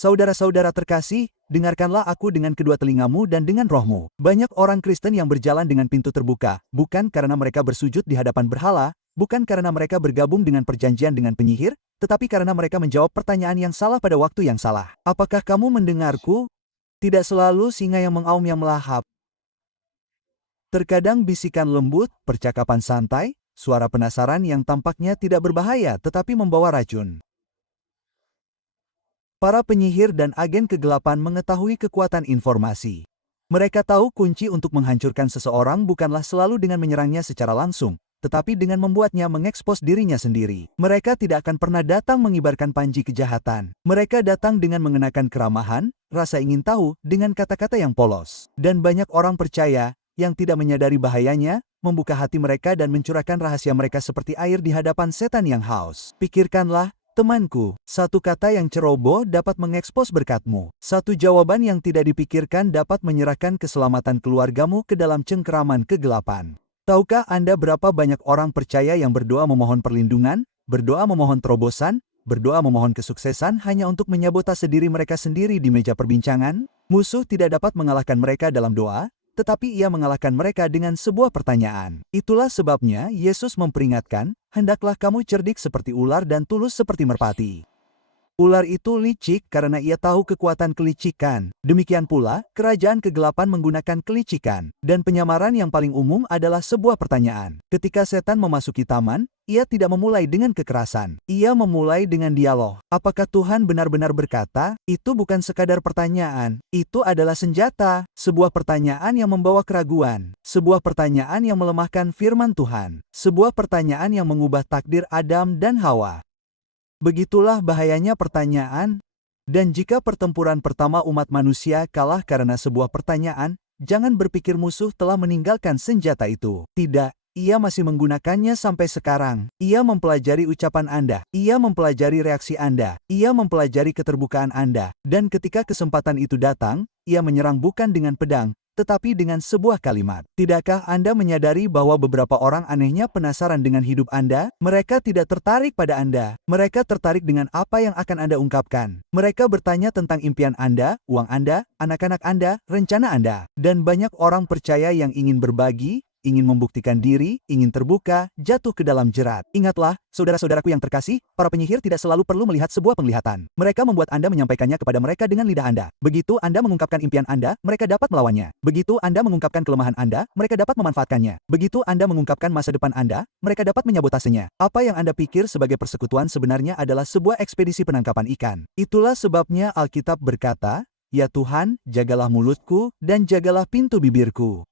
Saudara-saudara terkasih, dengarkanlah aku dengan kedua telingamu dan dengan rohmu. Banyak orang Kristen yang berjalan dengan pintu terbuka, bukan karena mereka bersujud di hadapan berhala, bukan karena mereka bergabung dengan perjanjian dengan penyihir, tetapi karena mereka menjawab pertanyaan yang salah pada waktu yang salah. Apakah kamu mendengarku? Tidak selalu singa yang mengaum yang melahap. Terkadang bisikan lembut, percakapan santai, suara penasaran yang tampaknya tidak berbahaya tetapi membawa racun. Para penyihir dan agen kegelapan mengetahui kekuatan informasi. Mereka tahu kunci untuk menghancurkan seseorang bukanlah selalu dengan menyerangnya secara langsung, tetapi dengan membuatnya mengekspos dirinya sendiri. Mereka tidak akan pernah datang mengibarkan panji kejahatan. Mereka datang dengan mengenakan keramahan, rasa ingin tahu, dengan kata-kata yang polos. Dan banyak orang percaya, yang tidak menyadari bahayanya, membuka hati mereka dan mencurahkan rahasia mereka seperti air di hadapan setan yang haus. Pikirkanlah, temanku, satu kata yang ceroboh dapat mengekspos berkatmu. Satu jawaban yang tidak dipikirkan dapat menyerahkan keselamatan keluargamu ke dalam cengkeraman kegelapan. Tahukah Anda berapa banyak orang percaya yang berdoa memohon perlindungan, berdoa memohon terobosan, berdoa memohon kesuksesan hanya untuk menyabotase diri mereka sendiri di meja perbincangan? Musuh tidak dapat mengalahkan mereka dalam doa, tetapi ia mengalahkan mereka dengan sebuah pertanyaan. Itulah sebabnya Yesus memperingatkan, hendaklah kamu cerdik seperti ular dan tulus seperti merpati. Ular itu licik karena ia tahu kekuatan kelicikan. Demikian pula, kerajaan kegelapan menggunakan kelicikan. Dan penyamaran yang paling umum adalah sebuah pertanyaan. Ketika setan memasuki taman, ia tidak memulai dengan kekerasan. Ia memulai dengan dialog. Apakah Tuhan benar-benar berkata? Itu bukan sekadar pertanyaan. Itu adalah senjata. Sebuah pertanyaan yang membawa keraguan. Sebuah pertanyaan yang melemahkan firman Tuhan. Sebuah pertanyaan yang mengubah takdir Adam dan Hawa. Begitulah bahayanya pertanyaan. Dan jika pertempuran pertama umat manusia kalah karena sebuah pertanyaan, jangan berpikir musuh telah meninggalkan senjata itu. Tidak, ia masih menggunakannya sampai sekarang. Ia mempelajari ucapan Anda. Ia mempelajari reaksi Anda. Ia mempelajari keterbukaan Anda. Dan ketika kesempatan itu datang, ia menyerang bukan dengan pedang, tetapi dengan sebuah kalimat. Tidakkah Anda menyadari bahwa beberapa orang anehnya penasaran dengan hidup Anda? Mereka tidak tertarik pada Anda. Mereka tertarik dengan apa yang akan Anda ungkapkan. Mereka bertanya tentang impian Anda, uang Anda, anak-anak Anda, rencana Anda. Dan banyak orang percaya yang ingin berbagi, ingin membuktikan diri, ingin terbuka, jatuh ke dalam jerat. Ingatlah, saudara-saudaraku yang terkasih, para penyihir tidak selalu perlu melihat sebuah penglihatan. Mereka membuat Anda menyampaikannya kepada mereka dengan lidah Anda. Begitu Anda mengungkapkan impian Anda, mereka dapat melawannya. Begitu Anda mengungkapkan kelemahan Anda, mereka dapat memanfaatkannya. Begitu Anda mengungkapkan masa depan Anda, mereka dapat menyabotasenya. Apa yang Anda pikir sebagai persekutuan sebenarnya adalah sebuah ekspedisi penangkapan ikan. Itulah sebabnya Alkitab berkata, "Ya Tuhan, jagalah mulutku dan jagalah pintu bibirku."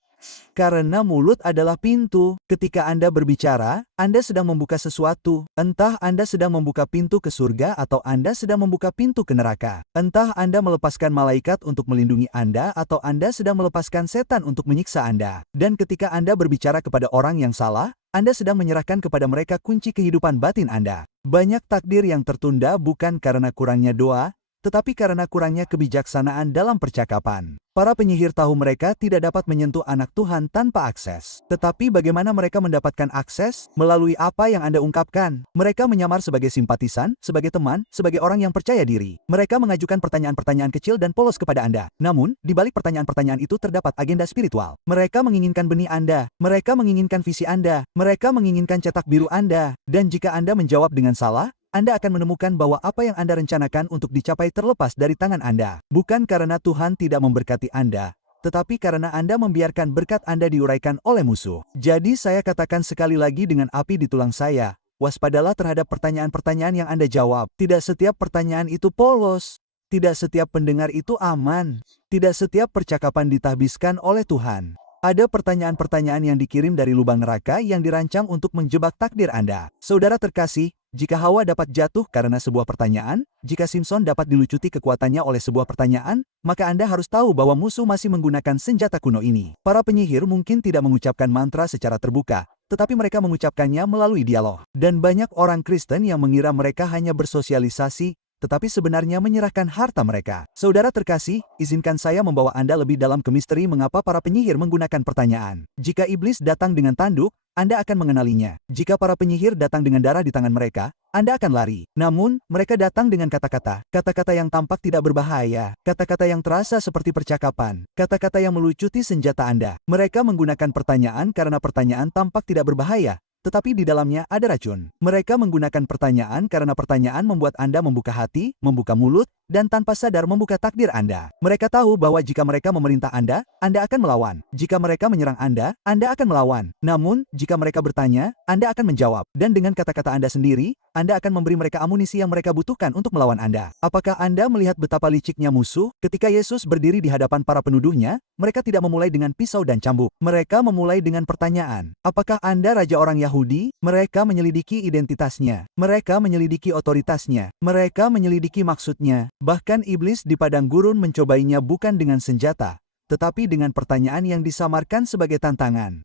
Karena mulut adalah pintu. Ketika Anda berbicara, Anda sedang membuka sesuatu. Entah Anda sedang membuka pintu ke surga atau Anda sedang membuka pintu ke neraka. Entah Anda melepaskan malaikat untuk melindungi Anda atau Anda sedang melepaskan setan untuk menyiksa Anda. Dan ketika Anda berbicara kepada orang yang salah, Anda sedang menyerahkan kepada mereka kunci kehidupan batin Anda. Banyak takdir yang tertunda bukan karena kurangnya doa, tetapi karena kurangnya kebijaksanaan dalam percakapan. Para penyihir tahu mereka tidak dapat menyentuh anak Tuhan tanpa akses. Tetapi bagaimana mereka mendapatkan akses? Melalui apa yang Anda ungkapkan. Mereka menyamar sebagai simpatisan, sebagai teman, sebagai orang yang percaya diri. Mereka mengajukan pertanyaan-pertanyaan kecil dan polos kepada Anda. Namun, di balik pertanyaan-pertanyaan itu terdapat agenda spiritual. Mereka menginginkan benih Anda. Mereka menginginkan visi Anda. Mereka menginginkan cetak biru Anda. Dan jika Anda menjawab dengan salah, Anda akan menemukan bahwa apa yang Anda rencanakan untuk dicapai terlepas dari tangan Anda. Bukan karena Tuhan tidak memberkati Anda, tetapi karena Anda membiarkan berkat Anda diuraikan oleh musuh. Jadi saya katakan sekali lagi dengan api di tulang saya, waspadalah terhadap pertanyaan-pertanyaan yang Anda jawab. Tidak setiap pertanyaan itu polos. Tidak setiap pendengar itu aman. Tidak setiap percakapan ditahbiskan oleh Tuhan. Ada pertanyaan-pertanyaan yang dikirim dari lubang neraka yang dirancang untuk menjebak takdir Anda. Saudara terkasih, jika Hawa dapat jatuh karena sebuah pertanyaan, jika Simpson dapat dilucuti kekuatannya oleh sebuah pertanyaan, maka Anda harus tahu bahwa musuh masih menggunakan senjata kuno ini. Para penyihir mungkin tidak mengucapkan mantra secara terbuka, tetapi mereka mengucapkannya melalui dialog. Dan banyak orang Kristen yang mengira mereka hanya bersosialisasi, tetapi sebenarnya menyerahkan harta mereka. Saudara terkasih, izinkan saya membawa Anda lebih dalam ke misteri mengapa para penyihir menggunakan pertanyaan. Jika iblis datang dengan tanduk, Anda akan mengenalinya. Jika para penyihir datang dengan darah di tangan mereka, Anda akan lari. Namun, mereka datang dengan kata-kata. Kata-kata yang tampak tidak berbahaya. Kata-kata yang terasa seperti percakapan. Kata-kata yang melucuti senjata Anda. Mereka menggunakan pertanyaan karena pertanyaan tampak tidak berbahaya, tetapi di dalamnya ada racun. Mereka menggunakan pertanyaan karena pertanyaan membuat Anda membuka hati, membuka mulut, dan tanpa sadar membuka takdir Anda. Mereka tahu bahwa jika mereka memerintah Anda akan melawan. Jika mereka menyerang Anda akan melawan. Namun, jika mereka bertanya, Anda akan menjawab. Dan dengan kata-kata Anda sendiri, Anda akan memberi mereka amunisi yang mereka butuhkan untuk melawan Anda. Apakah Anda melihat betapa liciknya musuh? Ketika Yesus berdiri di hadapan para penuduhnya, mereka tidak memulai dengan pisau dan cambuk. Mereka memulai dengan pertanyaan. Apakah Anda raja orang Yahudi? Mereka menyelidiki identitasnya. Mereka menyelidiki otoritasnya. Mereka menyelidiki maksudnya. Bahkan iblis di padang gurun mencobainya bukan dengan senjata, tetapi dengan pertanyaan yang disamarkan sebagai tantangan.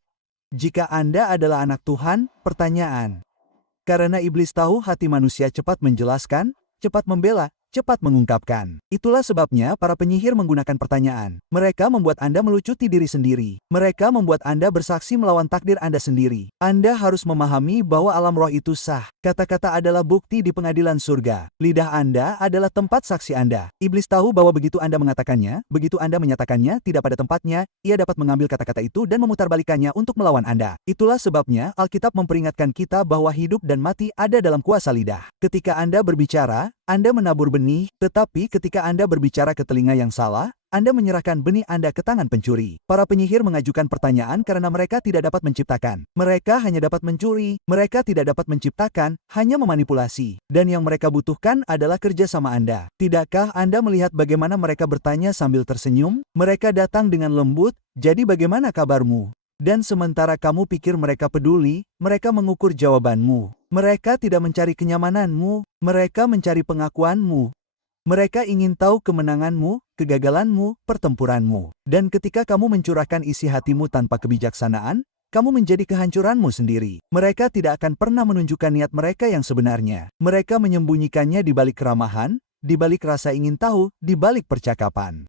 Jika Anda adalah anak Tuhan, pertanyaan. Karena iblis tahu hati manusia cepat menjelaskan, cepat membela, cepat mengungkapkan. Itulah sebabnya para penyihir menggunakan pertanyaan. Mereka membuat Anda melucuti diri sendiri. Mereka membuat Anda bersaksi melawan takdir Anda sendiri. Anda harus memahami bahwa alam roh itu sah. Kata-kata adalah bukti di pengadilan surga. Lidah Anda adalah tempat saksi Anda. Iblis tahu bahwa begitu Anda mengatakannya, begitu Anda menyatakannya tidak pada tempatnya, ia dapat mengambil kata-kata itu dan memutarbalikannya untuk melawan Anda. Itulah sebabnya Alkitab memperingatkan kita bahwa hidup dan mati ada dalam kuasa lidah. Ketika Anda berbicara, Anda menabur benih, tetapi ketika Anda berbicara ke telinga yang salah, Anda menyerahkan benih Anda ke tangan pencuri. Para penyihir mengajukan pertanyaan karena mereka tidak dapat menciptakan. Mereka hanya dapat mencuri. Mereka tidak dapat menciptakan, hanya memanipulasi. Dan yang mereka butuhkan adalah kerja sama Anda. Tidakkah Anda melihat bagaimana mereka bertanya sambil tersenyum? Mereka datang dengan lembut, jadi bagaimana kabarmu? Dan sementara kamu pikir mereka peduli, mereka mengukur jawabanmu. Mereka tidak mencari kenyamananmu, mereka mencari pengakuanmu. Mereka ingin tahu kemenanganmu, kegagalanmu, pertempuranmu. Dan ketika kamu mencurahkan isi hatimu tanpa kebijaksanaan, kamu menjadi kehancuranmu sendiri. Mereka tidak akan pernah menunjukkan niat mereka yang sebenarnya. Mereka menyembunyikannya di balik keramahan, di balik rasa ingin tahu, di balik percakapan.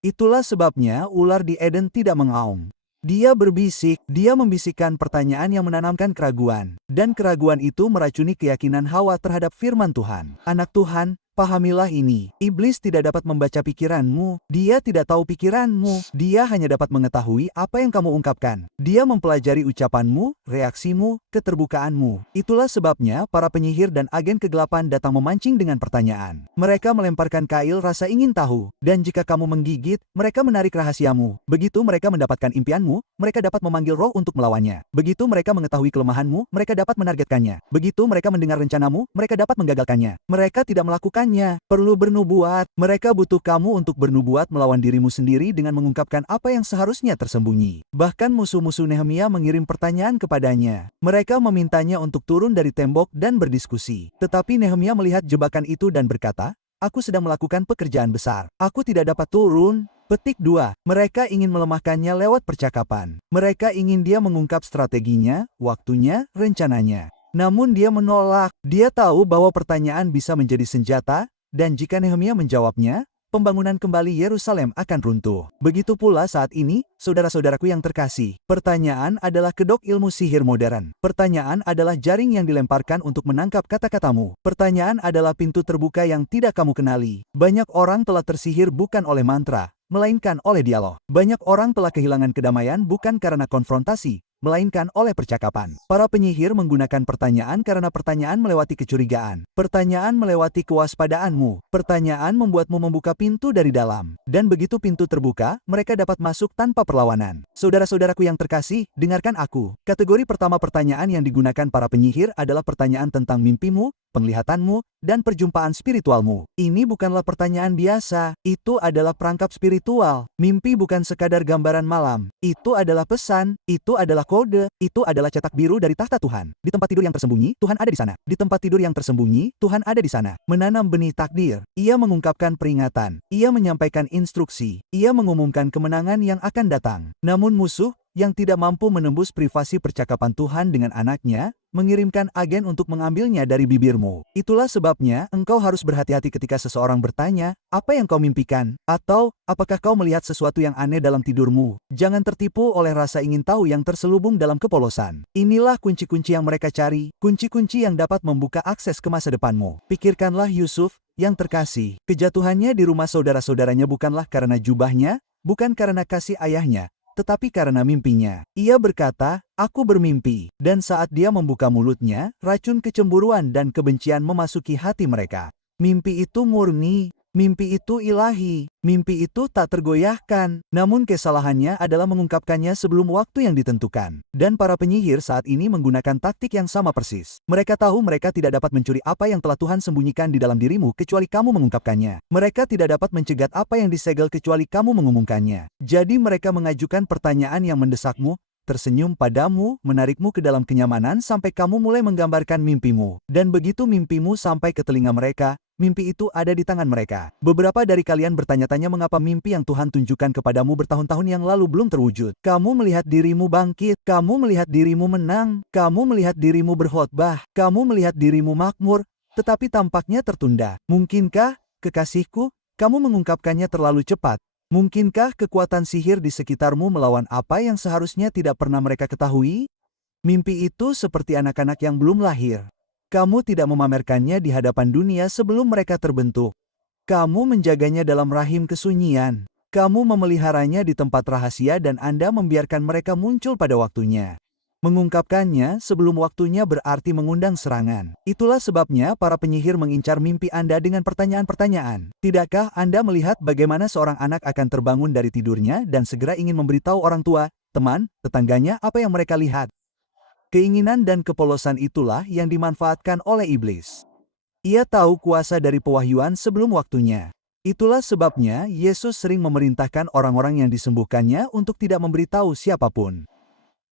Itulah sebabnya ular di Eden tidak mengaum. Dia berbisik, dia membisikkan pertanyaan yang menanamkan keraguan. Dan keraguan itu meracuni keyakinan Hawa terhadap firman Tuhan. Anak Tuhan, pahamilah ini. Iblis tidak dapat membaca pikiranmu. Dia tidak tahu pikiranmu. Dia hanya dapat mengetahui apa yang kamu ungkapkan. Dia mempelajari ucapanmu, reaksimu, keterbukaanmu. Itulah sebabnya para penyihir dan agen kegelapan datang memancing dengan pertanyaan. Mereka melemparkan kail rasa ingin tahu. Dan jika kamu menggigit, mereka menarik rahasiamu. Begitu mereka mendapatkan impianmu, mereka dapat memanggil roh untuk melawannya. Begitu mereka mengetahui kelemahanmu, mereka dapat menargetkannya. Begitu mereka mendengar rencanamu, mereka dapat menggagalkannya. Mereka tidak melakukannya. Perlu bernubuat. Mereka butuh kamu untuk bernubuat melawan dirimu sendiri dengan mengungkapkan apa yang seharusnya tersembunyi. Bahkan musuh-musuh Nehemia mengirim pertanyaan kepadanya. Mereka memintanya untuk turun dari tembok dan berdiskusi. Tetapi Nehemia melihat jebakan itu dan berkata, "Aku sedang melakukan pekerjaan besar. Aku tidak dapat turun." Petik 2. Mereka ingin melemahkannya lewat percakapan. Mereka ingin dia mengungkap strateginya, waktunya, rencananya. Namun dia menolak. Dia tahu bahwa pertanyaan bisa menjadi senjata, dan jika Nehemia menjawabnya, pembangunan kembali Yerusalem akan runtuh. Begitu pula saat ini, saudara-saudaraku yang terkasih. Pertanyaan adalah kedok ilmu sihir modern. Pertanyaan adalah jaring yang dilemparkan untuk menangkap kata-katamu. Pertanyaan adalah pintu terbuka yang tidak kamu kenali. Banyak orang telah tersihir bukan oleh mantra, melainkan oleh dialog. Banyak orang telah kehilangan kedamaian bukan karena konfrontasi, melainkan oleh percakapan. Para penyihir menggunakan pertanyaan karena pertanyaan melewati kecurigaan. Pertanyaan melewati kewaspadaanmu. Pertanyaan membuatmu membuka pintu dari dalam. Dan begitu pintu terbuka, mereka dapat masuk tanpa perlawanan. Saudara-saudaraku yang terkasih, dengarkan aku. Kategori pertama pertanyaan yang digunakan para penyihir adalah pertanyaan tentang mimpimu, penglihatanmu, dan perjumpaan spiritualmu. Ini bukanlah pertanyaan biasa, itu adalah perangkap spiritual. Mimpi bukan sekadar gambaran malam, itu adalah pesan, itu adalah kode, itu adalah cetak biru dari tahta Tuhan. Di tempat tidur yang tersembunyi, Tuhan ada di sana. Di tempat tidur yang tersembunyi, Tuhan ada di sana. Menanam benih takdir, ia mengungkapkan peringatan, ia menyampaikan instruksi, ia mengumumkan kemenangan yang akan datang. Namun musuh, yang tidak mampu menembus privasi percakapan Tuhan dengan anaknya, mengirimkan agen untuk mengambilnya dari bibirmu. Itulah sebabnya engkau harus berhati-hati ketika seseorang bertanya, apa yang kau mimpikan? Atau, apakah kau melihat sesuatu yang aneh dalam tidurmu? Jangan tertipu oleh rasa ingin tahu yang terselubung dalam kepolosan. Inilah kunci-kunci yang mereka cari, kunci-kunci yang dapat membuka akses ke masa depanmu. Pikirkanlah Yusuf, yang terkasih. Kejatuhannya di rumah saudara-saudaranya bukanlah karena jubahnya, bukan karena kasih ayahnya, tetapi karena mimpinya. Ia berkata, aku bermimpi. Dan saat dia membuka mulutnya, racun kecemburuan dan kebencian memasuki hati mereka. Mimpi itu murni. Mimpi itu ilahi. Mimpi itu tak tergoyahkan. Namun kesalahannya adalah mengungkapkannya sebelum waktu yang ditentukan. Dan para penyihir saat ini menggunakan taktik yang sama persis. Mereka tahu mereka tidak dapat mencuri apa yang telah Tuhan sembunyikan di dalam dirimu kecuali kamu mengungkapkannya. Mereka tidak dapat mencegat apa yang disegel kecuali kamu mengumumkannya. Jadi mereka mengajukan pertanyaan yang mendesakmu, tersenyum padamu, menarikmu ke dalam kenyamanan sampai kamu mulai menggambarkan mimpimu. Dan begitu mimpimu sampai ke telinga mereka, mimpi itu ada di tangan mereka. Beberapa dari kalian bertanya-tanya mengapa mimpi yang Tuhan tunjukkan kepadamu bertahun-tahun yang lalu belum terwujud. Kamu melihat dirimu bangkit, kamu melihat dirimu menang, kamu melihat dirimu berkhotbah, kamu melihat dirimu makmur, tetapi tampaknya tertunda. Mungkinkah, kekasihku, kamu mengungkapkannya terlalu cepat? Mungkinkah kekuatan sihir di sekitarmu melawan apa yang seharusnya tidak pernah mereka ketahui? Mimpi itu seperti anak-anak yang belum lahir. Kamu tidak memamerkannya di hadapan dunia sebelum mereka terbentuk. Kamu menjaganya dalam rahim kesunyian. Kamu memeliharanya di tempat rahasia dan Anda membiarkan mereka muncul pada waktunya. Mengungkapkannya sebelum waktunya berarti mengundang serangan. Itulah sebabnya para penyihir mengincar mimpi Anda dengan pertanyaan-pertanyaan. Tidakkah Anda melihat bagaimana seorang anak akan terbangun dari tidurnya dan segera ingin memberitahu orang tua, teman, tetangganya apa yang mereka lihat? Keinginan dan kepolosan itulah yang dimanfaatkan oleh iblis. Ia tahu kuasa dari pewahyuan sebelum waktunya. Itulah sebabnya Yesus sering memerintahkan orang-orang yang disembuhkannya untuk tidak memberitahu siapapun.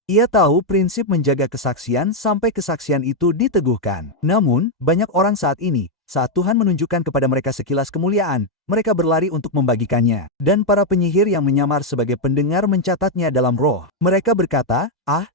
Ia tahu prinsip menjaga kesaksian sampai kesaksian itu diteguhkan. Namun, banyak orang saat ini, saat Tuhan menunjukkan kepada mereka sekilas kemuliaan, mereka berlari untuk membagikannya. Dan para penyihir yang menyamar sebagai pendengar mencatatnya dalam roh. Mereka berkata,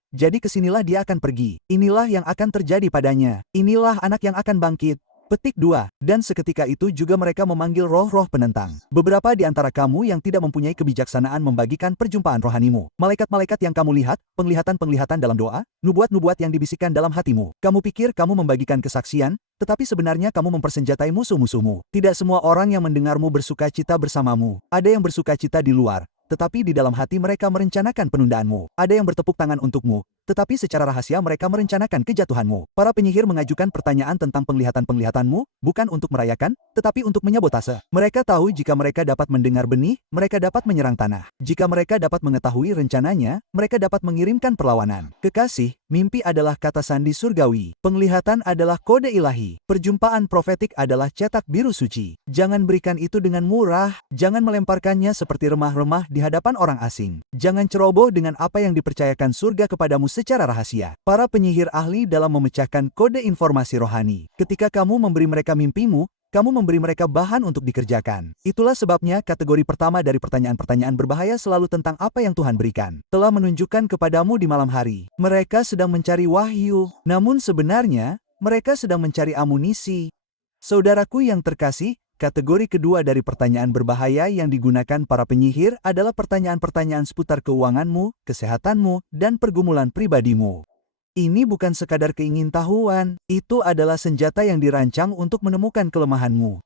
jadi kesinilah dia akan pergi. Inilah yang akan terjadi padanya. Inilah anak yang akan bangkit. Petik 2. Dan seketika itu juga mereka memanggil roh-roh penentang. Beberapa di antara kamu yang tidak mempunyai kebijaksanaan membagikan perjumpaan rohanimu. Malaikat-malaikat yang kamu lihat, penglihatan-penglihatan dalam doa, nubuat-nubuat yang dibisikkan dalam hatimu. Kamu pikir kamu membagikan kesaksian, tetapi sebenarnya kamu mempersenjatai musuh-musuhmu. Tidak semua orang yang mendengarmu bersuka cita bersamamu. Ada yang bersuka cita di luar, tetapi di dalam hati mereka merencanakan penundaanmu. Ada yang bertepuk tangan untukmu, tetapi secara rahasia mereka merencanakan kejatuhanmu. Para penyihir mengajukan pertanyaan tentang penglihatan-penglihatanmu, bukan untuk merayakan, tetapi untuk menyabotase. Mereka tahu jika mereka dapat mendengar benih, mereka dapat menyerang tanah. Jika mereka dapat mengetahui rencananya, mereka dapat mengirimkan perlawanan. Kekasih, mimpi adalah kata sandi surgawi. Penglihatan adalah kode ilahi. Perjumpaan profetik adalah cetak biru suci. Jangan berikan itu dengan murah. Jangan melemparkannya seperti remah-remah di hadapan orang asing. Jangan ceroboh dengan apa yang dipercayakan surga kepadamu secara rahasia. Para penyihir ahli dalam memecahkan kode informasi rohani. Ketika kamu memberi mereka mimpimu, kamu memberi mereka bahan untuk dikerjakan. Itulah sebabnya kategori pertama dari pertanyaan-pertanyaan berbahaya selalu tentang apa yang Tuhan berikan. Telah menunjukkan kepadamu di malam hari. Mereka sedang mencari wahyu. Namun sebenarnya, mereka sedang mencari amunisi. Saudaraku yang terkasih, kategori kedua dari pertanyaan berbahaya yang digunakan para penyihir adalah pertanyaan-pertanyaan seputar keuanganmu, kesehatanmu, dan pergumulan pribadimu. Ini bukan sekadar keingintahuan, itu adalah senjata yang dirancang untuk menemukan kelemahanmu.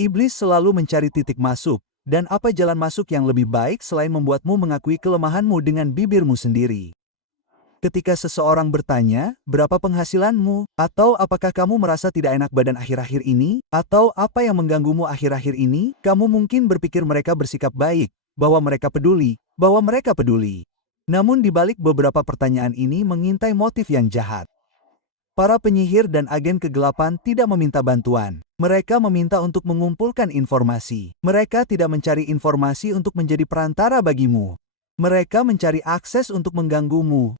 Iblis selalu mencari titik masuk, dan apa jalan masuk yang lebih baik selain membuatmu mengakui kelemahanmu dengan bibirmu sendiri. Ketika seseorang bertanya, berapa penghasilanmu? Atau apakah kamu merasa tidak enak badan akhir-akhir ini? Atau apa yang mengganggumu akhir-akhir ini? Kamu mungkin berpikir mereka bersikap baik, bahwa mereka peduli. Namun di balik beberapa pertanyaan ini mengintai motif yang jahat. Para penyihir dan agen kegelapan tidak meminta bantuan. Mereka meminta untuk mengumpulkan informasi. Mereka tidak mencari informasi untuk menjadi perantara bagimu. Mereka mencari akses untuk mengganggumu.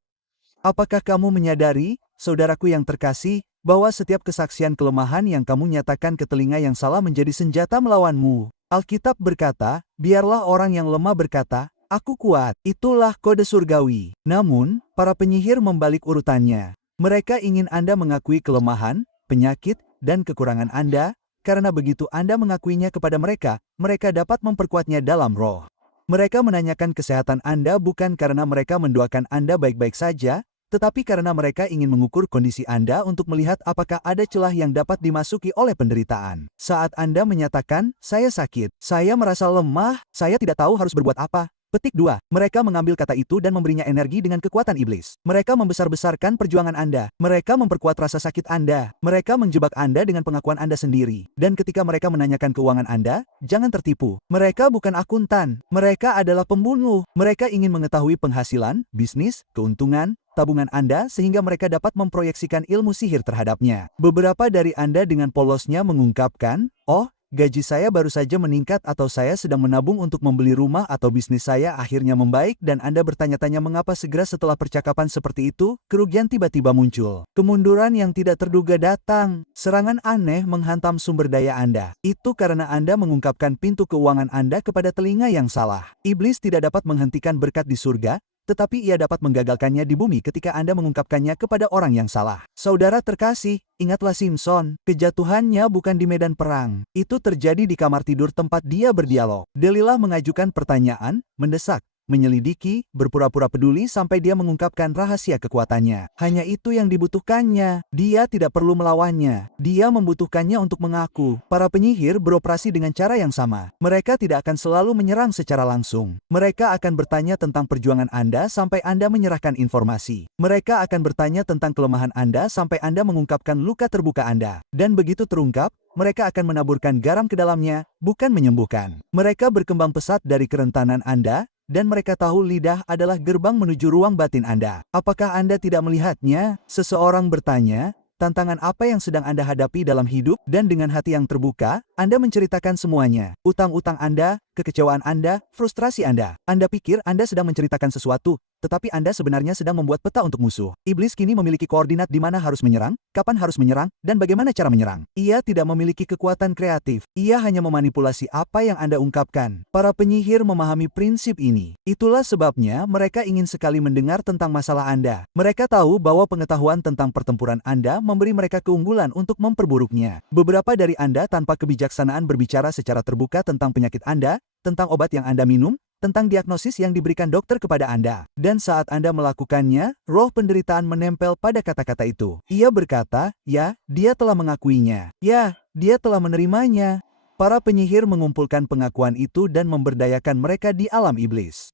Apakah kamu menyadari, saudaraku yang terkasih, bahwa setiap kesaksian kelemahan yang kamu nyatakan ke telinga yang salah menjadi senjata melawanmu? Alkitab berkata, biarlah orang yang lemah berkata, aku kuat. Itulah kode surgawi. Namun, para penyihir membalik urutannya. Mereka ingin Anda mengakui kelemahan, penyakit, dan kekurangan Anda, karena begitu Anda mengakuinya kepada mereka, mereka dapat memperkuatnya dalam roh. Mereka menanyakan kesehatan Anda bukan karena mereka mendoakan Anda baik-baik saja, tetapi karena mereka ingin mengukur kondisi Anda untuk melihat apakah ada celah yang dapat dimasuki oleh penderitaan. Saat Anda menyatakan, "Saya sakit, saya merasa lemah, saya tidak tahu harus berbuat apa." Petik 2. Mereka mengambil kata itu dan memberinya energi dengan kekuatan iblis. Mereka membesar-besarkan perjuangan Anda. Mereka memperkuat rasa sakit Anda. Mereka menjebak Anda dengan pengakuan Anda sendiri. Dan ketika mereka menanyakan keuangan Anda, jangan tertipu. Mereka bukan akuntan. Mereka adalah pembunuh. Mereka ingin mengetahui penghasilan, bisnis, keuntungan, tabungan Anda sehingga mereka dapat memproyeksikan ilmu sihir terhadapnya. Beberapa dari Anda dengan polosnya mengungkapkan, "Oh, gaji saya baru saja meningkat atau saya sedang menabung untuk membeli rumah atau bisnis saya akhirnya membaik," dan Anda bertanya-tanya mengapa segera setelah percakapan seperti itu, kerugian tiba-tiba muncul. Kemunduran yang tidak terduga datang. Serangan aneh menghantam sumber daya Anda. Itu karena Anda mengungkapkan pintu keuangan Anda kepada telinga yang salah. Iblis tidak dapat menghentikan berkat di surga, tetapi ia dapat menggagalkannya di bumi ketika Anda mengungkapkannya kepada orang yang salah. Saudara terkasih, ingatlah Simpson, kejatuhannya bukan di medan perang. Itu terjadi di kamar tidur tempat dia berdialog. Delilah mengajukan pertanyaan, mendesak, menyelidiki, berpura-pura peduli sampai dia mengungkapkan rahasia kekuatannya. Hanya itu yang dibutuhkannya. Dia tidak perlu melawannya. Dia membutuhkannya untuk mengaku. Para penyihir beroperasi dengan cara yang sama. Mereka tidak akan selalu menyerang secara langsung. Mereka akan bertanya tentang perjuangan Anda sampai Anda menyerahkan informasi. Mereka akan bertanya tentang kelemahan Anda sampai Anda mengungkapkan luka terbuka Anda. Dan begitu terungkap, mereka akan menaburkan garam ke dalamnya, bukan menyembuhkan. Mereka berkembang pesat dari kerentanan Anda, dan mereka tahu lidah adalah gerbang menuju ruang batin Anda. Apakah Anda tidak melihatnya? Seseorang bertanya, tantangan apa yang sedang Anda hadapi dalam hidup, dan dengan hati yang terbuka, Anda menceritakan semuanya. Utang-utang Anda, kekecewaan Anda, frustrasi Anda. Anda pikir Anda sedang menceritakan sesuatu, tetapi Anda sebenarnya sedang membuat peta untuk musuh. Iblis kini memiliki koordinat di mana harus menyerang, kapan harus menyerang, dan bagaimana cara menyerang. Ia tidak memiliki kekuatan kreatif. Ia hanya memanipulasi apa yang Anda ungkapkan. Para penyihir memahami prinsip ini. Itulah sebabnya mereka ingin sekali mendengar tentang masalah Anda. Mereka tahu bahwa pengetahuan tentang pertempuran Anda memberi mereka keunggulan untuk memperburuknya. Beberapa dari Anda tanpa kebijaksanaan berbicara secara terbuka tentang penyakit Anda, tentang obat yang Anda minum, tentang diagnosis yang diberikan dokter kepada Anda. Dan saat Anda melakukannya, roh penderitaan menempel pada kata-kata itu. Ia berkata, "Ya, dia telah mengakuinya. Ya, dia telah menerimanya." Para penyihir mengumpulkan pengakuan itu dan memberdayakan mereka di alam iblis.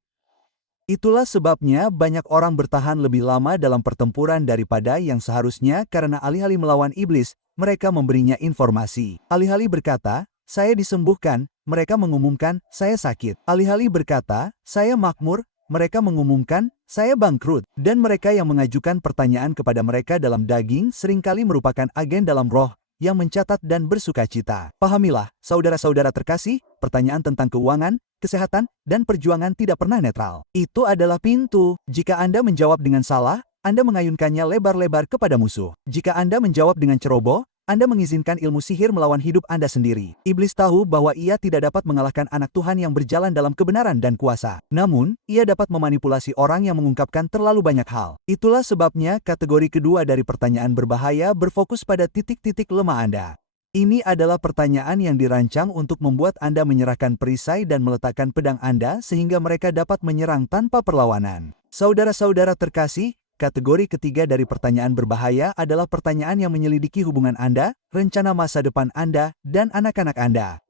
Itulah sebabnya banyak orang bertahan lebih lama dalam pertempuran daripada yang seharusnya karena alih-alih melawan iblis, mereka memberinya informasi. Alih-alih berkata, "Saya disembuhkan," mereka mengumumkan, "Saya sakit." Alih-alih berkata, "Saya makmur," mereka mengumumkan, "Saya bangkrut." Dan mereka yang mengajukan pertanyaan kepada mereka dalam daging seringkali merupakan agen dalam roh yang mencatat dan bersukacita. Pahamilah, saudara-saudara terkasih, pertanyaan tentang keuangan, kesehatan, dan perjuangan tidak pernah netral. Itu adalah pintu. Jika Anda menjawab dengan salah, Anda mengayunkannya lebar-lebar kepada musuh. Jika Anda menjawab dengan ceroboh, Anda mengizinkan ilmu sihir melawan hidup Anda sendiri. Iblis tahu bahwa ia tidak dapat mengalahkan anak Tuhan yang berjalan dalam kebenaran dan kuasa. Namun, ia dapat memanipulasi orang yang mengungkapkan terlalu banyak hal. Itulah sebabnya kategori kedua dari pertanyaan berbahaya berfokus pada titik-titik lemah Anda. Ini adalah pertanyaan yang dirancang untuk membuat Anda menyerahkan perisai dan meletakkan pedang Anda sehingga mereka dapat menyerang tanpa perlawanan. Saudara-saudara terkasih, kategori ketiga dari pertanyaan berbahaya adalah pertanyaan yang menyelidiki hubungan Anda, rencana masa depan Anda, dan anak-anak Anda.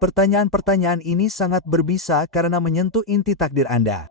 Pertanyaan-pertanyaan ini sangat berbisa karena menyentuh inti takdir Anda.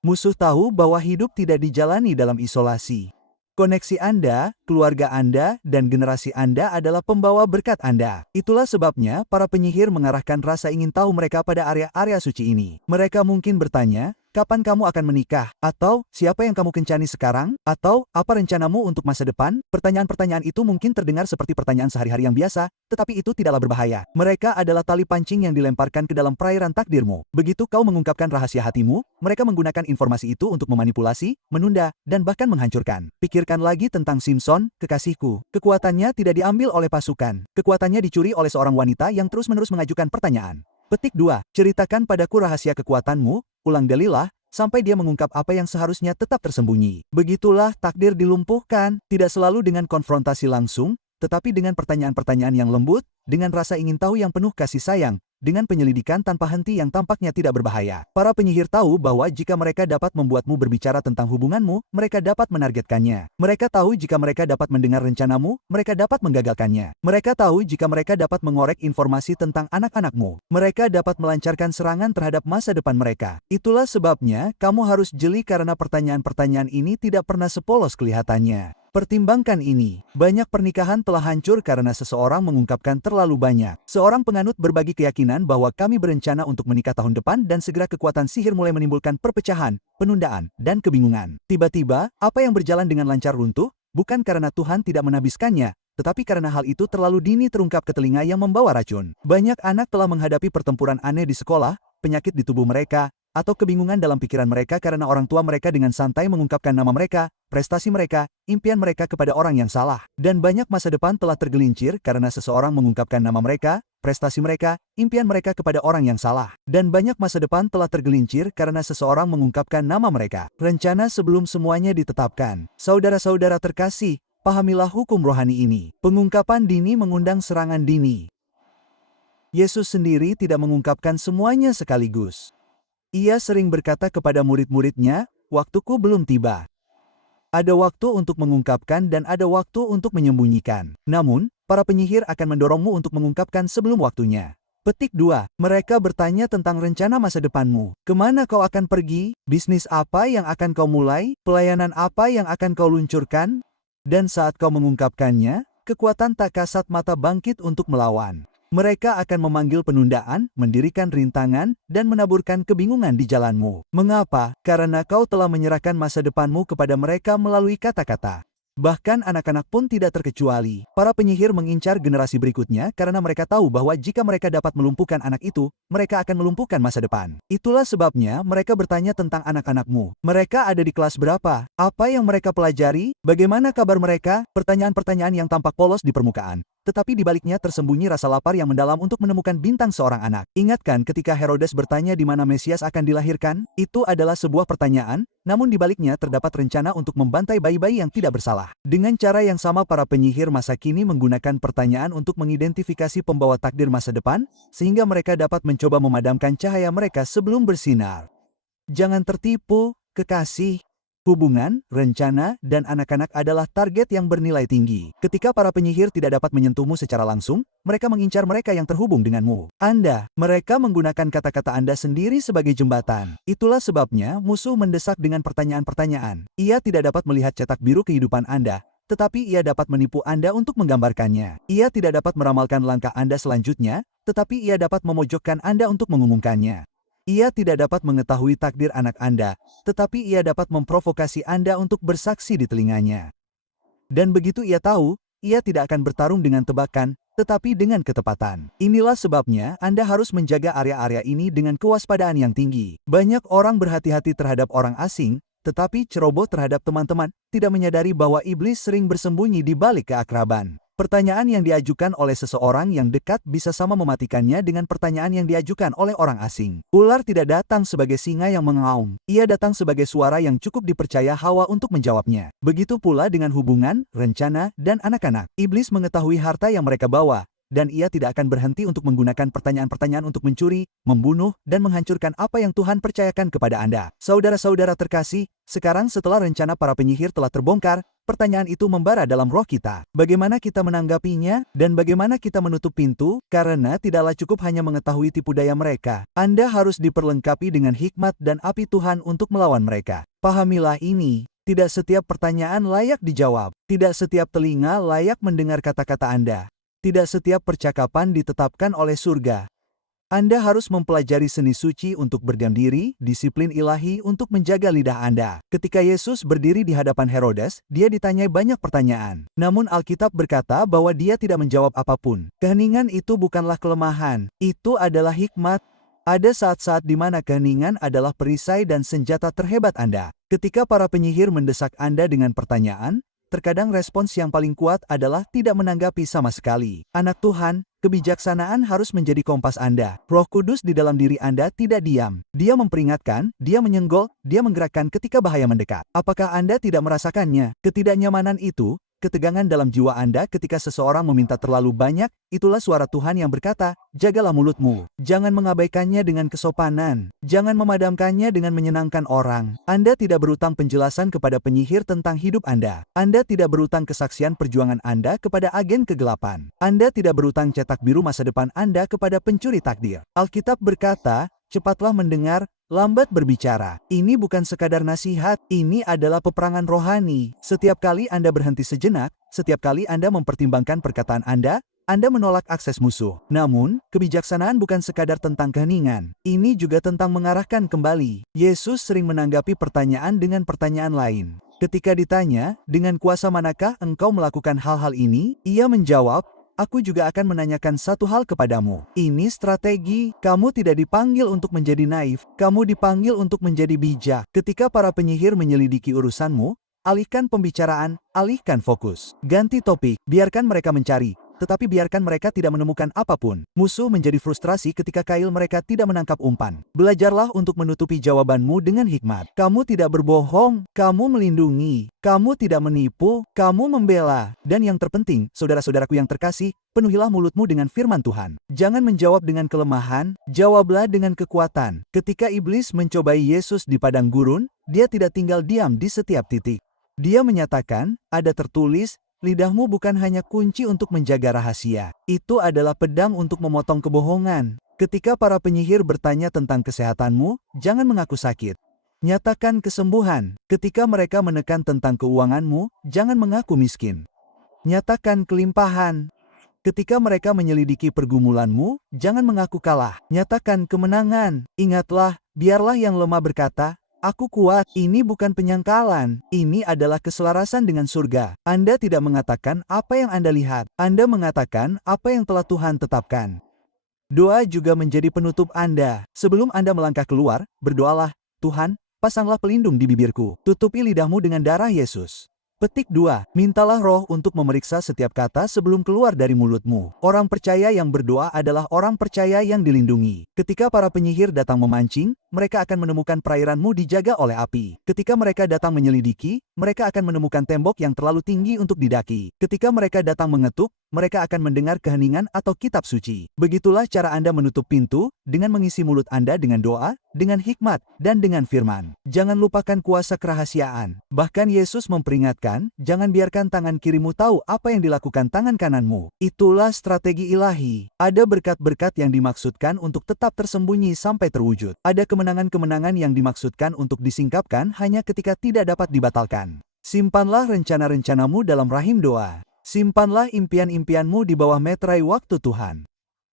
Musuh tahu bahwa hidup tidak dijalani dalam isolasi. Koneksi Anda, keluarga Anda, dan generasi Anda adalah pembawa berkat Anda. Itulah sebabnya para penyihir mengarahkan rasa ingin tahu mereka pada area-area suci ini. Mereka mungkin bertanya, "Kapan kamu akan menikah?" Atau, "Siapa yang kamu kencani sekarang?" Atau, "Apa rencanamu untuk masa depan?" Pertanyaan-pertanyaan itu mungkin terdengar seperti pertanyaan sehari-hari yang biasa, tetapi itu tidaklah berbahaya. Mereka adalah tali pancing yang dilemparkan ke dalam perairan takdirmu. Begitu kau mengungkapkan rahasia hatimu, mereka menggunakan informasi itu untuk memanipulasi, menunda, dan bahkan menghancurkan. Pikirkan lagi tentang Simpson, kekasihku. Kekuatannya tidak diambil oleh pasukan. Kekuatannya dicuri oleh seorang wanita yang terus-menerus mengajukan pertanyaan. Petik 2. Ceritakan padaku rahasia kekuatanmu, ulang Delilah, sampai dia mengungkap apa yang seharusnya tetap tersembunyi. Begitulah takdir dilumpuhkan, tidak selalu dengan konfrontasi langsung, tetapi dengan pertanyaan-pertanyaan yang lembut, dengan rasa ingin tahu yang penuh kasih sayang, dengan penyelidikan tanpa henti yang tampaknya tidak berbahaya. Para penyihir tahu bahwa jika mereka dapat membuatmu berbicara tentang hubunganmu, mereka dapat menargetkannya. Mereka tahu jika mereka dapat mendengar rencanamu, mereka dapat menggagalkannya. Mereka tahu jika mereka dapat mengorek informasi tentang anak-anakmu, mereka dapat melancarkan serangan terhadap masa depan mereka. Itulah sebabnya kamu harus jeli karena pertanyaan-pertanyaan ini tidak pernah sepolos kelihatannya. Pertimbangkan ini, banyak pernikahan telah hancur karena seseorang mengungkapkan terlalu banyak. Seorang penganut berbagi keyakinan bahwa kami berencana untuk menikah tahun depan dan segera kekuatan sihir mulai menimbulkan perpecahan, penundaan, dan kebingungan. Tiba-tiba, apa yang berjalan dengan lancar runtuh, bukan karena Tuhan tidak menhabiskannya, tetapi karena hal itu terlalu dini terungkap ke telinga yang membawa racun. Banyak anak telah menghadapi pertempuran aneh di sekolah, penyakit di tubuh mereka, atau kebingungan dalam pikiran mereka karena orang tua mereka dengan santai mengungkapkan nama mereka, prestasi mereka, impian mereka kepada orang yang salah. Dan banyak masa depan telah tergelincir karena seseorang mengungkapkan nama mereka, prestasi mereka, impian mereka kepada orang yang salah. Dan banyak masa depan telah tergelincir karena seseorang mengungkapkan nama mereka. Rencana sebelum semuanya ditetapkan. Saudara-saudara terkasih, pahamilah hukum rohani ini. Pengungkapan dini mengundang serangan dini. Yesus sendiri tidak mengungkapkan semuanya sekaligus. Ia sering berkata kepada murid-muridnya, "Waktuku belum tiba." Ada waktu untuk mengungkapkan dan ada waktu untuk menyembunyikan. Namun, para penyihir akan mendorongmu untuk mengungkapkan sebelum waktunya. Petik 2. Mereka bertanya tentang rencana masa depanmu. Kemana kau akan pergi? Bisnis apa yang akan kau mulai? Pelayanan apa yang akan kau luncurkan? Dan saat kau mengungkapkannya, kekuatan tak kasat mata bangkit untuk melawan. Mereka akan memanggil penundaan, mendirikan rintangan, dan menaburkan kebingungan di jalanmu. Mengapa? Karena kau telah menyerahkan masa depanmu kepada mereka melalui kata-kata. Bahkan anak-anak pun tidak terkecuali. Para penyihir mengincar generasi berikutnya karena mereka tahu bahwa jika mereka dapat melumpuhkan anak itu, mereka akan melumpuhkan masa depan. Itulah sebabnya mereka bertanya tentang anak-anakmu. Mereka ada di kelas berapa? Apa yang mereka pelajari? Bagaimana kabar mereka? Pertanyaan-pertanyaan yang tampak polos di permukaan. Tetapi di baliknya tersembunyi rasa lapar yang mendalam untuk menemukan bintang seorang anak. Ingatkan ketika Herodes bertanya di mana Mesias akan dilahirkan? Itu adalah sebuah pertanyaan, namun di baliknya terdapat rencana untuk membantai bayi-bayi yang tidak bersalah. Dengan cara yang sama para penyihir masa kini menggunakan pertanyaan untuk mengidentifikasi pembawa takdir masa depan, sehingga mereka dapat mencoba memadamkan cahaya mereka sebelum bersinar. Jangan tertipu, kekasih. Hubungan, rencana, dan anak-anak adalah target yang bernilai tinggi. Ketika para penyihir tidak dapat menyentuhmu secara langsung, mereka mengincar mereka yang terhubung denganmu. Mereka menggunakan kata-kata Anda sendiri sebagai jembatan. Itulah sebabnya musuh mendesak dengan pertanyaan-pertanyaan. Ia tidak dapat melihat cetak biru kehidupan Anda, tetapi ia dapat menipu Anda untuk menggambarkannya. Ia tidak dapat meramalkan langkah Anda selanjutnya, tetapi ia dapat memojokkan Anda untuk mengumumkannya. Ia tidak dapat mengetahui takdir anak Anda, tetapi ia dapat memprovokasi Anda untuk bersaksi di telinganya. Dan begitu ia tahu, ia tidak akan bertarung dengan tebakan, tetapi dengan ketepatan. Inilah sebabnya Anda harus menjaga area-area ini dengan kewaspadaan yang tinggi. Banyak orang berhati-hati terhadap orang asing, tetapi ceroboh terhadap teman-teman, tidak menyadari bahwa iblis sering bersembunyi di balik keakraban. Pertanyaan yang diajukan oleh seseorang yang dekat bisa sama mematikannya dengan pertanyaan yang diajukan oleh orang asing. Ular tidak datang sebagai singa yang mengaum. Ia datang sebagai suara yang cukup dipercaya Hawa untuk menjawabnya. Begitu pula dengan hubungan, rencana, dan anak-anak. Iblis mengetahui harta yang mereka bawa, dan ia tidak akan berhenti untuk menggunakan pertanyaan-pertanyaan untuk mencuri, membunuh, dan menghancurkan apa yang Tuhan percayakan kepada Anda. Saudara-saudara terkasih, sekarang setelah rencana para penyihir telah terbongkar, pertanyaan itu membara dalam roh kita. Bagaimana kita menanggapinya, dan bagaimana kita menutup pintu? Karena tidaklah cukup hanya mengetahui tipu daya mereka. Anda harus diperlengkapi dengan hikmat dan api Tuhan untuk melawan mereka. Pahamilah ini. Tidak setiap pertanyaan layak dijawab. Tidak setiap telinga layak mendengar kata-kata Anda. Tidak setiap percakapan ditetapkan oleh surga. Anda harus mempelajari seni suci untuk berdiam diri, disiplin ilahi untuk menjaga lidah Anda. Ketika Yesus berdiri di hadapan Herodes, dia ditanyai banyak pertanyaan. Namun Alkitab berkata bahwa dia tidak menjawab apapun. Keheningan itu bukanlah kelemahan, itu adalah hikmat. Ada saat-saat di mana keheningan adalah perisai dan senjata terhebat Anda. Ketika para penyihir mendesak Anda dengan pertanyaan, terkadang respons yang paling kuat adalah tidak menanggapi sama sekali. Anak Tuhan, Kebijaksanaan harus menjadi kompas Anda. Roh Kudus di dalam diri Anda tidak diam. Dia memperingatkan, dia menyenggol, dia menggerakkan ketika bahaya mendekat. Apakah Anda tidak merasakannya? Ketidaknyamanan itu, ketegangan dalam jiwa Anda ketika seseorang meminta terlalu banyak, itulah suara Tuhan yang berkata, jagalah mulutmu. Jangan mengabaikannya dengan kesopanan. Jangan memadamkannya dengan menyenangkan orang. Anda tidak berutang penjelasan kepada penyihir tentang hidup Anda. Anda tidak berutang kesaksian perjuangan Anda kepada agen kegelapan. Anda tidak berutang cetak biru masa depan Anda kepada pencuri takdir. Alkitab berkata, cepatlah mendengar, lambat berbicara. Ini bukan sekadar nasihat, ini adalah peperangan rohani. Setiap kali Anda berhenti sejenak, setiap kali Anda mempertimbangkan perkataan Anda menolak akses musuh. Namun, kebijaksanaan bukan sekadar tentang keheningan. Ini juga tentang mengarahkan kembali. Yesus sering menanggapi pertanyaan dengan pertanyaan lain. Ketika ditanya, dengan kuasa manakah engkau melakukan hal-hal ini? Ia menjawab, aku juga akan menanyakan satu hal kepadamu. Ini strategi. Kamu tidak dipanggil untuk menjadi naif. Kamu dipanggil untuk menjadi bijak. Ketika para penyihir menyelidiki urusanmu, alihkan pembicaraan, alihkan fokus. Ganti topik, biarkan mereka mencari. Tetapi biarkan mereka tidak menemukan apapun. Musuh menjadi frustrasi ketika kail mereka tidak menangkap umpan. Belajarlah untuk menutupi jawabanmu dengan hikmat. Kamu tidak berbohong, kamu melindungi, kamu tidak menipu, kamu membela. Dan yang terpenting, saudara-saudaraku yang terkasih, penuhilah mulutmu dengan firman Tuhan. Jangan menjawab dengan kelemahan, jawablah dengan kekuatan. Ketika iblis mencobai Yesus di padang gurun, dia tidak tinggal diam di setiap titik. Dia menyatakan, ada tertulis, lidahmu bukan hanya kunci untuk menjaga rahasia. Itu adalah pedang untuk memotong kebohongan. Ketika para penyihir bertanya tentang kesehatanmu, jangan mengaku sakit. Nyatakan kesembuhan. Ketika mereka menekan tentang keuanganmu, jangan mengaku miskin. Nyatakan kelimpahan. Ketika mereka menyelidiki pergumulanmu, jangan mengaku kalah. Nyatakan kemenangan. Ingatlah, biarlah yang lemah berkata, aku kuat. Ini bukan penyangkalan. Ini adalah keselarasan dengan surga. Anda tidak mengatakan apa yang Anda lihat. Anda mengatakan apa yang telah Tuhan tetapkan. Doa juga menjadi penutup Anda. Sebelum Anda melangkah keluar, berdoalah, Tuhan, pasanglah pelindung di bibirku. Tutupi lidahmu dengan darah Yesus. Petik 2. Mintalah Roh untuk memeriksa setiap kata sebelum keluar dari mulutmu. Orang percaya yang berdoa adalah orang percaya yang dilindungi. Ketika para penyihir datang memancing, mereka akan menemukan perairanmu dijaga oleh api. Ketika mereka datang menyelidiki, mereka akan menemukan tembok yang terlalu tinggi untuk didaki. Ketika mereka datang mengetuk, mereka akan mendengar keheningan atau kitab suci. Begitulah cara Anda menutup pintu, dengan mengisi mulut Anda dengan doa, dengan hikmat, dan dengan firman. Jangan lupakan kuasa kerahasiaan. Bahkan Yesus memperingatkan, jangan biarkan tangan kirimu tahu apa yang dilakukan tangan kananmu. Itulah strategi ilahi. Ada berkat-berkat yang dimaksudkan untuk tetap tersembunyi sampai terwujud. Ada kemenangan-kemenangan yang dimaksudkan untuk disingkapkan hanya ketika tidak dapat dibatalkan. Simpanlah rencana-rencanamu dalam rahim doa. Simpanlah impian-impianmu di bawah meterai waktu Tuhan.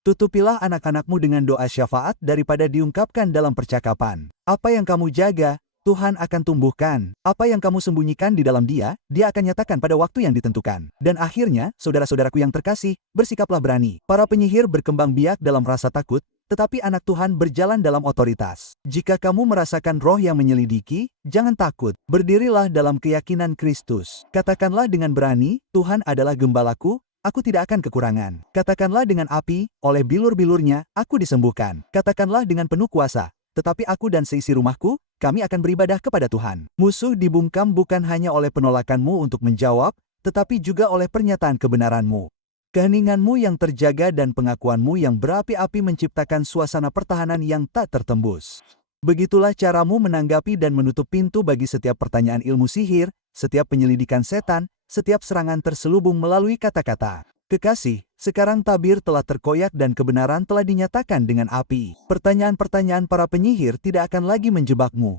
Tutupilah anak-anakmu dengan doa syafaat daripada diungkapkan dalam percakapan. Apa yang kamu jaga, Tuhan akan tumbuhkan. Apa yang kamu sembunyikan di dalam Dia akan nyatakan pada waktu yang ditentukan. Dan akhirnya, saudara-saudaraku yang terkasih, bersikaplah berani. Para penyihir berkembang biak dalam rasa takut, tetapi anak Tuhan berjalan dalam otoritas. Jika kamu merasakan roh yang menyelidiki, jangan takut. Berdirilah dalam keyakinan Kristus. Katakanlah dengan berani, Tuhan adalah gembalaku, aku tidak akan kekurangan. Katakanlah dengan api, oleh bilur-bilurnya, aku disembuhkan. Katakanlah dengan penuh kuasa, tetapi aku dan seisi rumahku, kami akan beribadah kepada Tuhan. Musuh dibungkam bukan hanya oleh penolakanmu untuk menjawab, tetapi juga oleh pernyataan kebenaranmu. Keheninganmu yang terjaga dan pengakuanmu yang berapi-api menciptakan suasana pertahanan yang tak tertembus. Begitulah caramu menanggapi dan menutup pintu bagi setiap pertanyaan ilmu sihir, setiap penyelidikan setan, setiap serangan terselubung melalui kata-kata. Kekasih, sekarang tabir telah terkoyak dan kebenaran telah dinyatakan dengan api. Pertanyaan-pertanyaan para penyihir tidak akan lagi menjebakmu.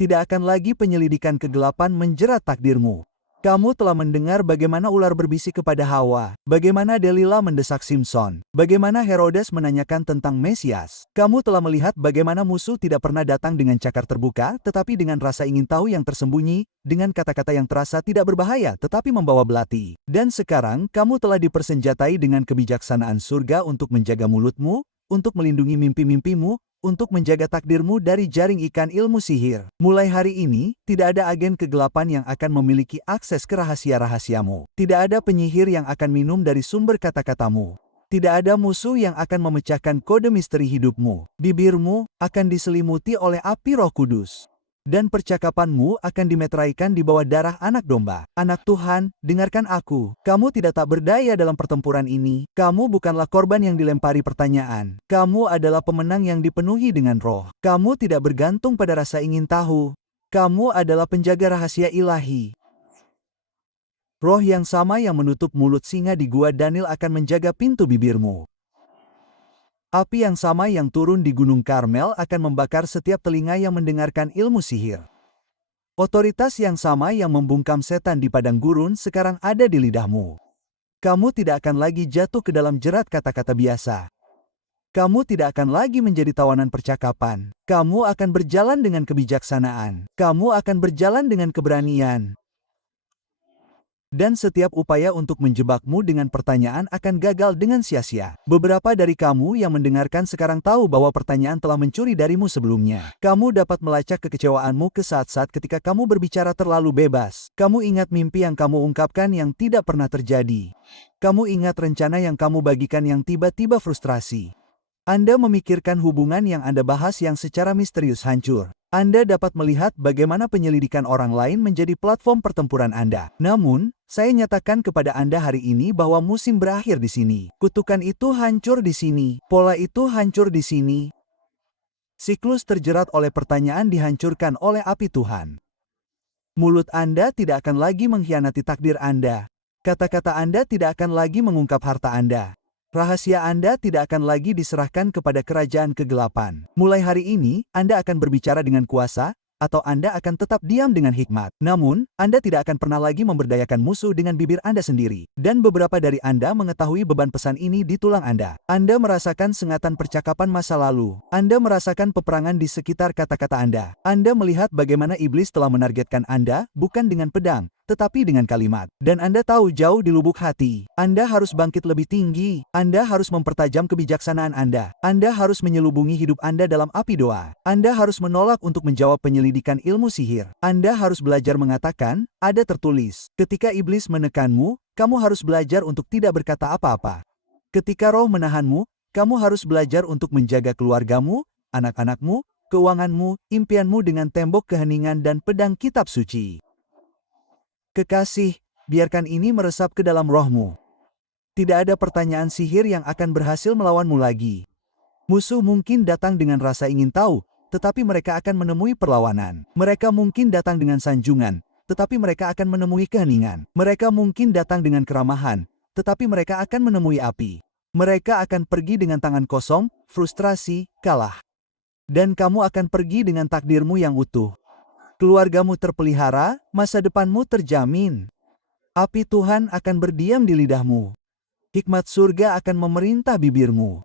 Tidak akan lagi penyelidikan kegelapan menjerat takdirmu. Kamu telah mendengar bagaimana ular berbisik kepada Hawa, bagaimana Delila mendesak Simson, bagaimana Herodes menanyakan tentang Mesias. Kamu telah melihat bagaimana musuh tidak pernah datang dengan cakar terbuka, tetapi dengan rasa ingin tahu yang tersembunyi, dengan kata-kata yang terasa tidak berbahaya tetapi membawa belati. Dan sekarang kamu telah dipersenjatai dengan kebijaksanaan surga untuk menjaga mulutmu, untuk melindungi mimpi-mimpimu, untuk menjaga takdirmu dari jaring ikan ilmu sihir. Mulai hari ini, tidak ada agen kegelapan yang akan memiliki akses ke rahasia-rahasiamu. Tidak ada penyihir yang akan minum dari sumber kata-katamu. Tidak ada musuh yang akan memecahkan kode misteri hidupmu. Bibirmu akan diselimuti oleh api Roh Kudus. Dan percakapanmu akan dimeteraikan di bawah darah anak domba. Anak Tuhan, dengarkan aku. Kamu tidak tak berdaya dalam pertempuran ini. Kamu bukanlah korban yang dilempari pertanyaan. Kamu adalah pemenang yang dipenuhi dengan roh. Kamu tidak bergantung pada rasa ingin tahu. Kamu adalah penjaga rahasia ilahi. Roh yang sama yang menutup mulut singa di gua Daniel akan menjaga pintu bibirmu. Api yang sama yang turun di Gunung Karmel akan membakar setiap telinga yang mendengarkan ilmu sihir. Otoritas yang sama yang membungkam setan di padang gurun sekarang ada di lidahmu. Kamu tidak akan lagi jatuh ke dalam jerat kata-kata biasa. Kamu tidak akan lagi menjadi tawanan percakapan. Kamu akan berjalan dengan kebijaksanaan. Kamu akan berjalan dengan keberanian. Dan setiap upaya untuk menjebakmu dengan pertanyaan akan gagal dengan sia-sia. Beberapa dari kamu yang mendengarkan sekarang tahu bahwa pertanyaan telah mencuri darimu sebelumnya. Kamu dapat melacak kekecewaanmu ke saat-saat ketika kamu berbicara terlalu bebas. Kamu ingat mimpi yang kamu ungkapkan yang tidak pernah terjadi. Kamu ingat rencana yang kamu bagikan yang tiba-tiba frustrasi. Anda memikirkan hubungan yang Anda bahas yang secara misterius hancur. Anda dapat melihat bagaimana penyelidikan orang lain menjadi platform pertempuran Anda. Namun, saya nyatakan kepada Anda hari ini bahwa musim berakhir di sini. Kutukan itu hancur di sini. Pola itu hancur di sini. Siklus terjerat oleh pertanyaan dihancurkan oleh api Tuhan. Mulut Anda tidak akan lagi mengkhianati takdir Anda. Kata-kata Anda tidak akan lagi mengungkap harta Anda. Rahasia Anda tidak akan lagi diserahkan kepada kerajaan kegelapan. Mulai hari ini, Anda akan berbicara dengan kuasa, atau Anda akan tetap diam dengan hikmat. Namun, Anda tidak akan pernah lagi memberdayakan musuh dengan bibir Anda sendiri. Dan beberapa dari Anda mengetahui beban pesan ini di tulang Anda. Anda merasakan sengatan percakapan masa lalu. Anda merasakan peperangan di sekitar kata-kata Anda. Anda melihat bagaimana iblis telah menargetkan Anda, bukan dengan pedang, tetapi dengan kalimat. Dan Anda tahu jauh di lubuk hati, Anda harus bangkit lebih tinggi. Anda harus mempertajam kebijaksanaan Anda. Anda harus menyelubungi hidup Anda dalam api doa. Anda harus menolak untuk menjawab penyelidikan ilmu sihir. Anda harus belajar mengatakan, ada tertulis. Ketika iblis menekanmu, kamu harus belajar untuk tidak berkata apa-apa. Ketika roh menahanmu, kamu harus belajar untuk menjaga keluargamu, anak-anakmu, keuanganmu, impianmu dengan tembok keheningan dan pedang kitab suci. Kekasih, biarkan ini meresap ke dalam rohmu. Tidak ada pertanyaan sihir yang akan berhasil melawanmu lagi. Musuh mungkin datang dengan rasa ingin tahu, tetapi mereka akan menemui perlawanan. Mereka mungkin datang dengan sanjungan, tetapi mereka akan menemui keheningan. Mereka mungkin datang dengan keramahan, tetapi mereka akan menemui api. Mereka akan pergi dengan tangan kosong, frustrasi, kalah. Dan kamu akan pergi dengan takdirmu yang utuh. Keluargamu terpelihara, masa depanmu terjamin. Api Tuhan akan berdiam di lidahmu. Hikmat surga akan memerintah bibirmu.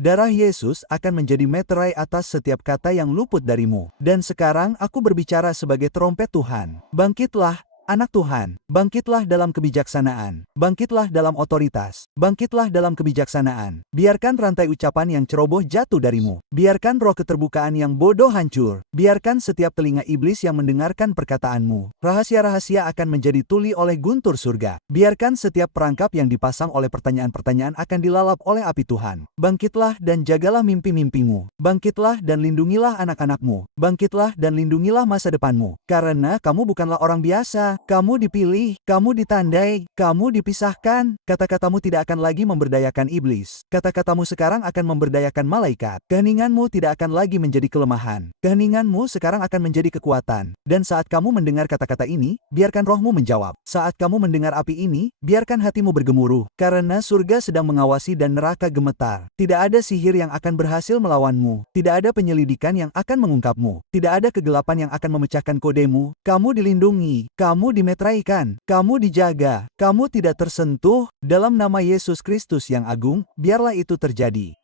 Darah Yesus akan menjadi meterai atas setiap kata yang luput darimu. Dan sekarang aku berbicara sebagai trompet Tuhan. Bangkitlah, anak Tuhan. Bangkitlah dalam kebijaksanaan. Bangkitlah dalam otoritas. Bangkitlah dalam kebijaksanaan. Biarkan rantai ucapan yang ceroboh jatuh darimu. Biarkan roh keterbukaan yang bodoh hancur. Biarkan setiap telinga iblis yang mendengarkan perkataanmu. Rahasia-rahasia akan menjadi tuli oleh guntur surga. Biarkan setiap perangkap yang dipasang oleh pertanyaan-pertanyaan akan dilalap oleh api Tuhan. Bangkitlah dan jagalah mimpi-mimpimu. Bangkitlah dan lindungilah anak-anakmu. Bangkitlah dan lindungilah masa depanmu. Karena kamu bukanlah orang biasa. Kamu dipilih, kamu ditandai, kamu dipisahkan. Kata-katamu tidak akan lagi memberdayakan iblis. Kata-katamu sekarang akan memberdayakan malaikat. Keheninganmu tidak akan lagi menjadi kelemahan. Keheninganmu sekarang akan menjadi kekuatan. Dan saat kamu mendengar kata-kata ini, biarkan rohmu menjawab. Saat kamu mendengar api ini, biarkan hatimu bergemuruh. Karena surga sedang mengawasi dan neraka gemetar. Tidak ada sihir yang akan berhasil melawanmu. Tidak ada penyelidikan yang akan mengungkapmu. Tidak ada kegelapan yang akan memecahkan kodemu. Kamu dilindungi. Kamu dimeteraikan, kamu dijaga, kamu tidak tersentuh. Dalam nama Yesus Kristus yang agung, biarlah itu terjadi.